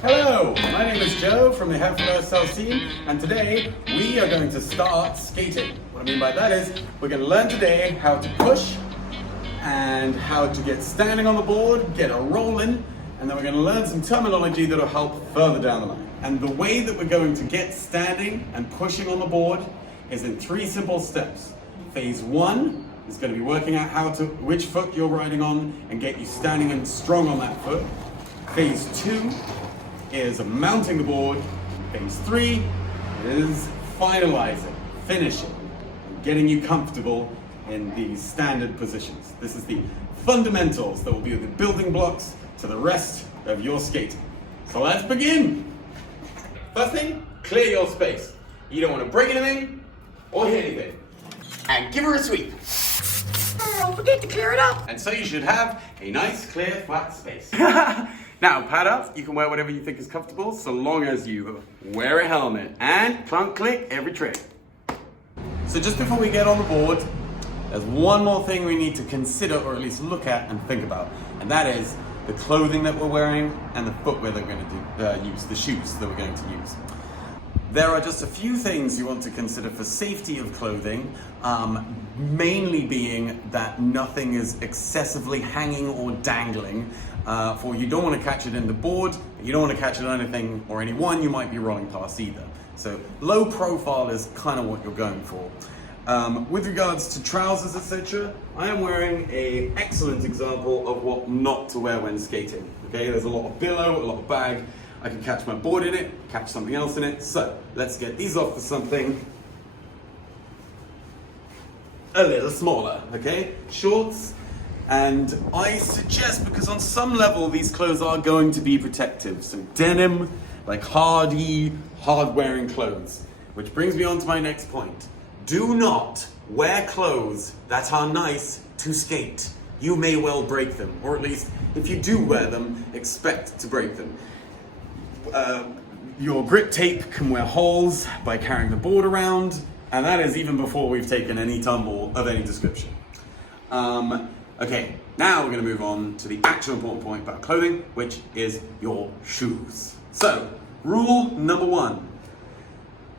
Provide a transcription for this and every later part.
Hello, my name is Joe from the Health Lifestyle team, and today we are going to start skating. What I mean by that is we're going to learn today how to push and how to get standing on the board, get a roll in, and then we're going to learn some terminology that will help further down the line. And the way that we're going to get standing and pushing on the board is in 3 simple steps. Phase 1 is going to be working out which foot you're riding on and get you standing and strong on that foot. Phase 2 is mounting the board. Phase 3 is finalizing, finishing, getting you comfortable in these standard positions. This is the fundamentals that will be the building blocks to the rest of your skating. So let's begin. First thing, clear your space. You don't want to break anything or hit anything. And give her a sweep. Don't forget to clear it up. And so you should have a nice, clear, flat space. Now, pad up. You can wear whatever you think is comfortable, so long as you wear a helmet and clunk click every trick. So just before we get on the board, there's one more thing we need to consider, or at least look at and think about, and that is the clothing that we're wearing and the footwear that we're going to use, the shoes that we're going to use. There are just a few things you want to consider for safety of clothing, mainly being that nothing is excessively hanging or dangling, for you don't want to catch it in the board, you don't want to catch it on anything or anyone you might be rolling past either. So low profile is kind of what you're going for. With regards to trousers, etc., I am wearing an excellent example of what not to wear when skating. Okay, there's a lot of billow, a lot of bag. I can catch my board in it, catch something else in it. So let's get these off to something a little smaller. Okay, shorts. And I suggest, because on some level these clothes are going to be protective, so denim, like hard-wearing clothes. Which brings me on to my next point. Do not wear clothes that are nice to skate. You may well break them, or at least if you do wear them, expect to break them. Your grip tape can wear holes by carrying the board around, and that is even before we've taken any tumble of any description. Okay, now we're going to move on to the actual important point about clothing, which is your shoes. So, rule number 1.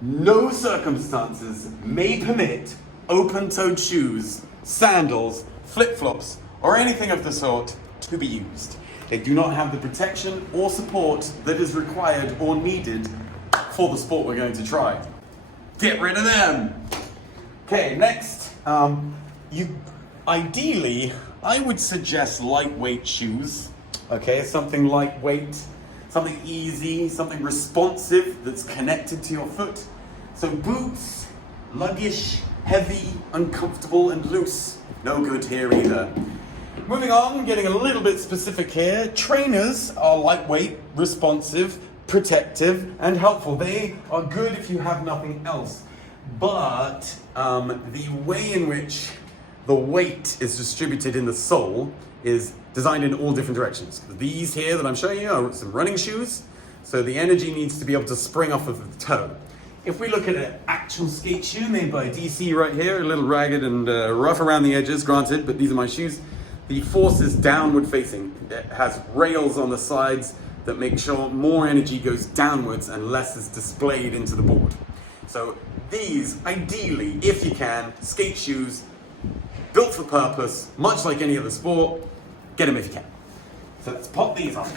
No circumstances may permit open-toed shoes, sandals, flip-flops, or anything of the sort to be used. They do not have the protection or support that is required or needed for the sport we're going to try. Get rid of them! Okay, next, ideally, I would suggest lightweight shoes. Okay, something lightweight, something easy, something responsive that's connected to your foot. So boots, luggish, heavy, uncomfortable, and loose. No good here either. Moving on, getting a little bit specific here. Trainers are lightweight, responsive, protective, and helpful. They are good if you have nothing else. But the way in which the weight is distributed in the sole is designed in all different directions. These here that I'm showing you are some running shoes, so the energy needs to be able to spring off of the toe. If we look at an actual skate shoe made by DC right here, a little ragged and rough around the edges, granted, but these are my shoes, the force is downward facing. It has rails on the sides that make sure more energy goes downwards and less is displayed into the board. So these, ideally, if you can, skate shoes, built for purpose, much like any other sport, get them if you can. So let's pop these on.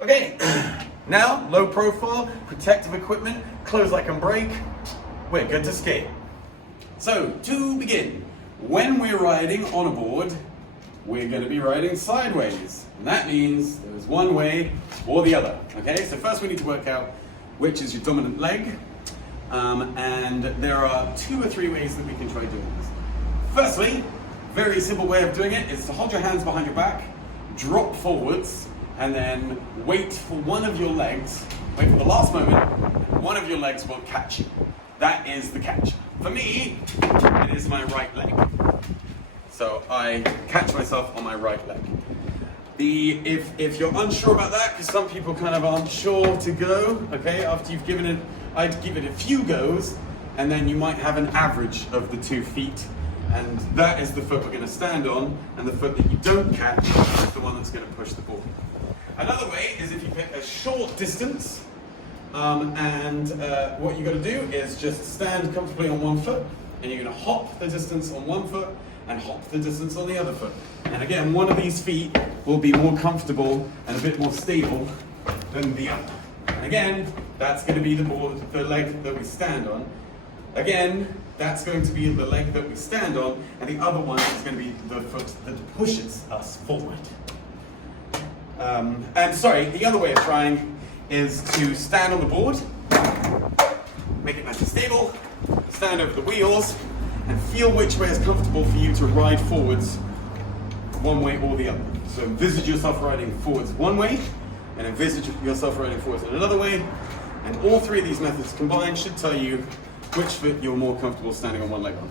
Okay, now low profile, protective equipment, clothes that can break, we're good to skate. So to begin, when we're riding on a board, we're going to be riding sideways. And that means there's one way or the other. Okay, so first we need to work out which is your dominant leg. And there are 2 or 3 ways that we can try doing this. Firstly, very simple way of doing it is to hold your hands behind your back, drop forwards, and then wait for one of your legs, wait for the last moment, one of your legs will catch you. That is the catch. For me, it is my right leg. So I catch myself on my right leg. If you're unsure about that, because some people kind of aren't sure to go, okay, after you've given it, I'd give it a few goes, and then you might have an average of the 2 feet. And that is the foot we're going to stand on, and the foot that you don't catch is the one that's going to push the board. Another way is if you pick a short distance, what you've got to do is just stand comfortably on one foot, and you're going to hop the distance on one foot and hop the distance on the other foot. And again, one of these feet will be more comfortable and a bit more stable than the other. And again, that's going to be the leg that we stand on. Again, that's going to be the leg that we stand on, and the other one is going to be the foot that pushes us forward. The other way of trying is to stand on the board, make it nice and stable, stand over the wheels, and feel which way is comfortable for you to ride forwards one way or the other. So envisage yourself riding forwards one way, and envisage yourself riding forwards in another way, and all three of these methods combined should tell you which foot you're more comfortable standing on one leg on.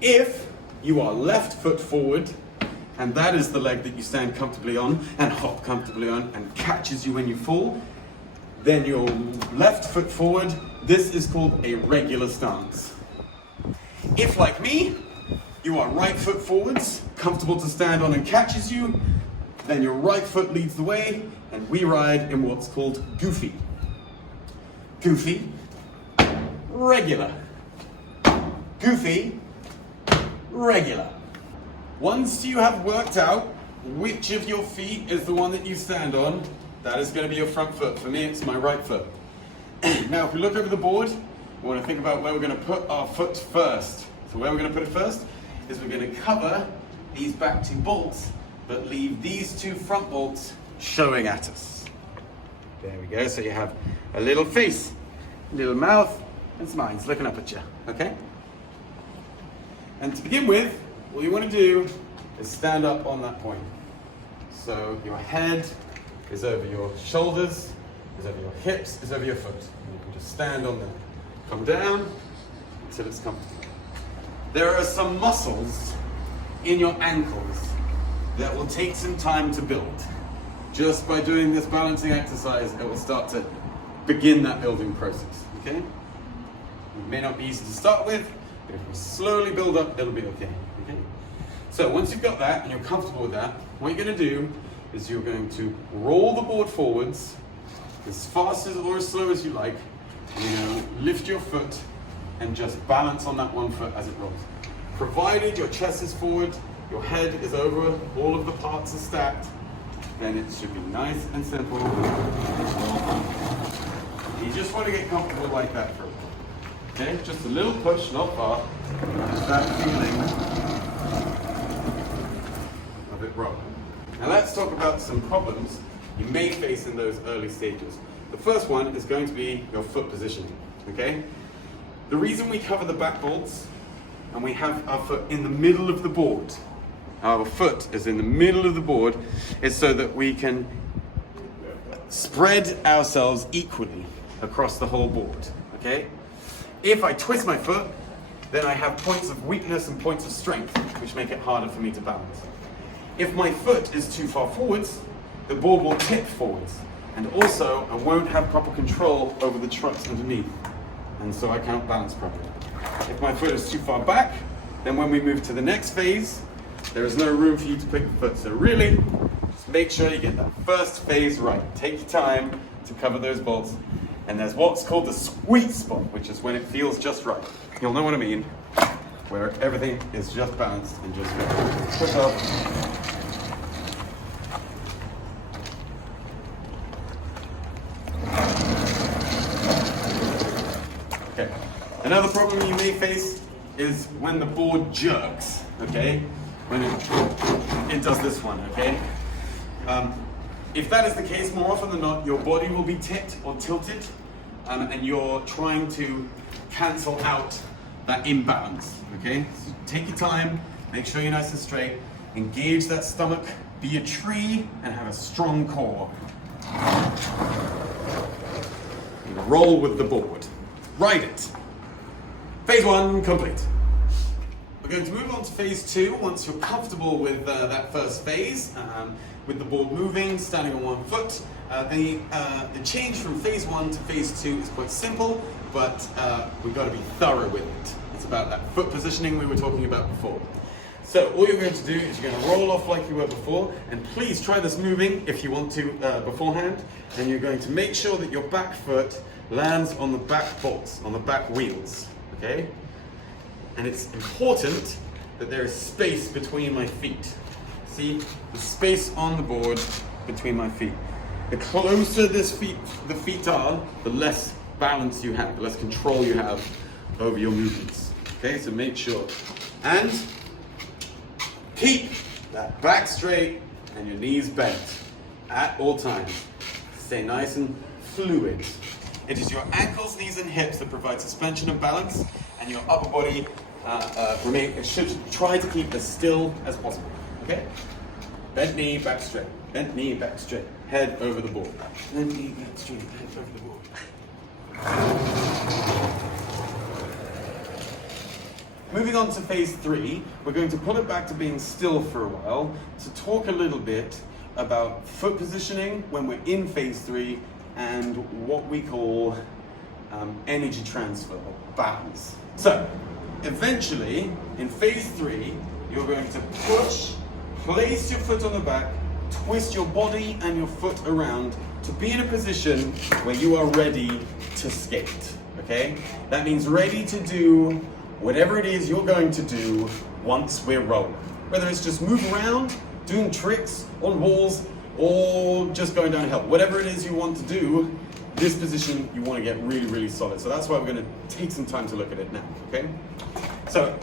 If you are left foot forward, and that is the leg that you stand comfortably on and hop comfortably on and catches you when you fall, then your left foot forward, this is called a regular stance. If, like me, you are right foot forwards, comfortable to stand on and catches you, then your right foot leads the way, and we ride in what's called goofy. Goofy, regular. Goofy, regular. Once you have worked out which of your feet is the one that you stand on, that is going to be your front foot. For me, it's my right foot. Now, if we look over the board, we want to think about where we're going to put our foot first. So where we're going to put it first is we're going to cover these back two bolts, but leave these two front bolts showing at us. There we go. So you have a little face, little mouth, and some eyes looking up at you. Okay? And to begin with, all you want to do is stand up on that point. So your head is over your shoulders, is over your hips, is over your foot. And you can just stand on there. Come down until it's comfortable. There are some muscles in your ankles that will take some time to build. Just by doing this balancing exercise, it will start to begin that building process, okay? It may not be easy to start with, but if we slowly build up, it'll be okay, okay? So once you've got that and you're comfortable with that, what you're going to do is you're going to roll the board forwards as fast as or as slow as you like. You're going to lift your foot and just balance on that one foot as it rolls. Provided your chest is forward, your head is over, all of the parts are stacked, then it should be nice and simple. You just want to get comfortable like that for a while. Okay, just a little push, not far. Just that feeling of it rolling. Now let's talk about some problems you may face in those early stages. The first one is going to be your foot positioning, okay? The reason we cover the back bolts and we have our foot in the middle of the board, our foot is in the middle of the board, is so that we can spread ourselves equally across the whole board, okay? If I twist my foot, then I have points of weakness and points of strength, which make it harder for me to balance. If my foot is too far forwards, the board will tip forwards, and also I won't have proper control over the trucks underneath, and so I can't balance properly. If my foot is too far back, then when we move to the next phase, there is no room for you to pick the foot. So really, just make sure you get that first phase right. Take your time to cover those bolts. And there's what's called the sweet spot, which is when it feels just right. You'll know what I mean, where everything is just balanced and just good. Push up. Okay. Another problem you may face is when the board jerks, okay? When it does this one, okay? If that is the case, more often than not, your body will be tipped or tilted, and you're trying to cancel out that imbalance, okay? So take your time, make sure you're nice and straight, engage that stomach, be a tree, and have a strong core. And roll with the board. Ride it. Phase 1 complete. We're going to move on to phase 2 once you're comfortable with that first phase, with the board moving, standing on one foot. The change from phase 1 to phase 2 is quite simple, but we've got to be thorough with it. It's about that foot positioning we were talking about before. So all you're going to do is you're going to roll off like you were before, and please try this moving if you want to beforehand, and you're going to make sure that your back foot lands on the back bolts, on the back wheels, okay? And it's important that there is space between my feet. See, the space on the board between my feet. The closer the feet are, the less balance you have, the less control you have over your movements. Okay, so make sure. And keep that back straight and your knees bent at all times. Stay nice and fluid. It is your ankles, knees, and hips that provide suspension and balance, and your upper body should try to keep as still as possible. Okay? Bent knee, back straight. Bent knee, back straight. Head over the board. Bent knee, back straight. Head over the board. Moving on to phase 3, we're going to pull it back to being still for a while to talk a little bit about foot positioning when we're in phase 3 and what we call energy transfer, or balance. So, eventually, in phase 3, you're going to place your foot on the back, twist your body and your foot around to be in a position where you are ready to skate, okay? That means ready to do whatever it is you're going to do once we're rolling. Whether it's just move around, doing tricks on walls, or just going down a hill. Whatever it is you want to do, this position you want to get really, really solid. So that's why we're going to take some time to look at it now, okay? So,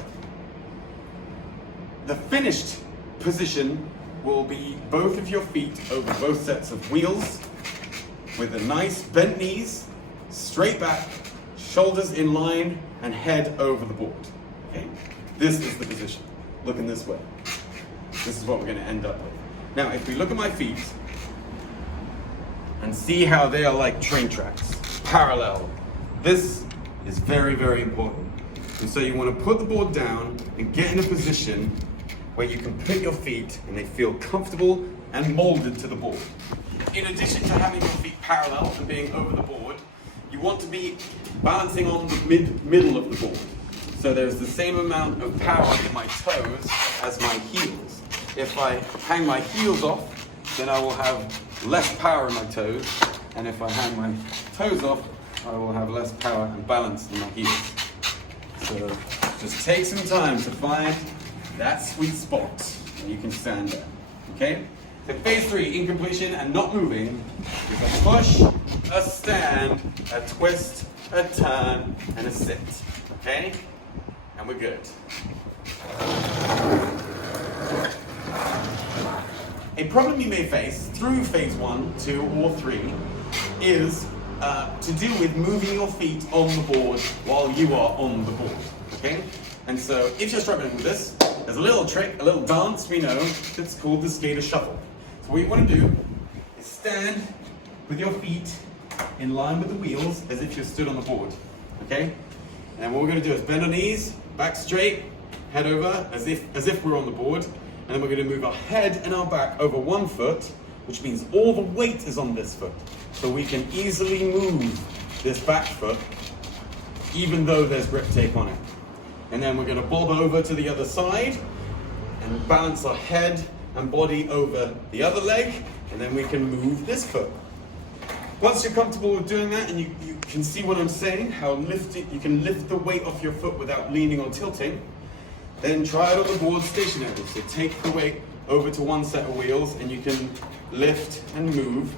the finished position will be both of your feet over both sets of wheels with a nice bent knees, straight back, shoulders in line, and head over the board. Okay? This is the position. Looking this way. This is what we're going to end up with. Now, if we look at my feet and see how they are like train tracks, parallel, this is very, very important. And so you want to put the board down and get in a position where you can put your feet and they feel comfortable and molded to the board. In addition to having your feet parallel and being over the board, you want to be balancing on the middle of the board. So there's the same amount of power in my toes as my heels. If I hang my heels off, then I will have less power in my toes. And if I hang my toes off, I will have less power and balance in my heels. So just take some time to find that sweet spot where you can stand there. Okay? So phase 3, in completion and not moving, is a push, a stand, a twist, a turn, and a sit. Okay? And we're good. A problem you may face through phase 1, 2, or 3 is to do with moving your feet on the board while you are on the board. Okay? And so if you're struggling with this, there's a little trick, a little dance we know that's called the skater shuffle. So what you want to do is stand with your feet in line with the wheels as if you're stood on the board. Okay? And what we're going to do is bend our knees, back straight, head over as if we're on the board. And then we're going to move our head and our back over one foot, which means all the weight is on this foot. So we can easily move this back foot even though there's grip tape on it. And then we're going to bob over to the other side and balance our head and body over the other leg, and then we can move this foot. Once you're comfortable with doing that, and you can see what I'm saying, how you can lift the weight off your foot without leaning or tilting, then try it on the board stationary. So take the weight over to one set of wheels, and you can lift and move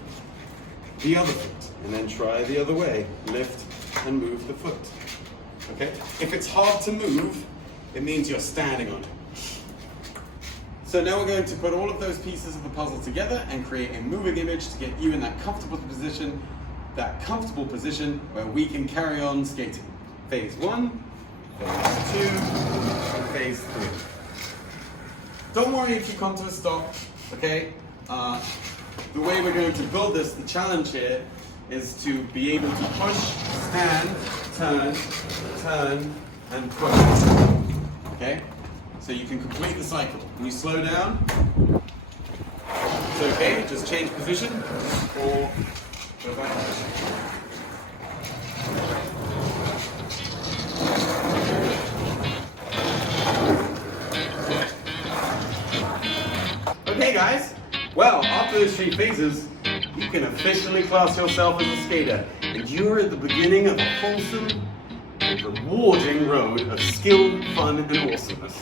the other foot. And then try the other way, lift and move the foot. Okay? If it's hard to move, it means you're standing on it. So now we're going to put all of those pieces of the puzzle together and create a moving image to get you in that comfortable position where we can carry on skating. Phase 1, phase 2, and phase 3. Don't worry if you come to a stop, okay? The way we're going to build this, the challenge here, is to be able to push, stand, turn, and push. Okay? So you can complete the cycle. When you slow down, it's okay, just change position or go back to position. guys. Well, after those 3 phases, you can officially class yourself as a skater, and you're at the beginning of a wholesome and rewarding road of skill, fun, and awesomeness.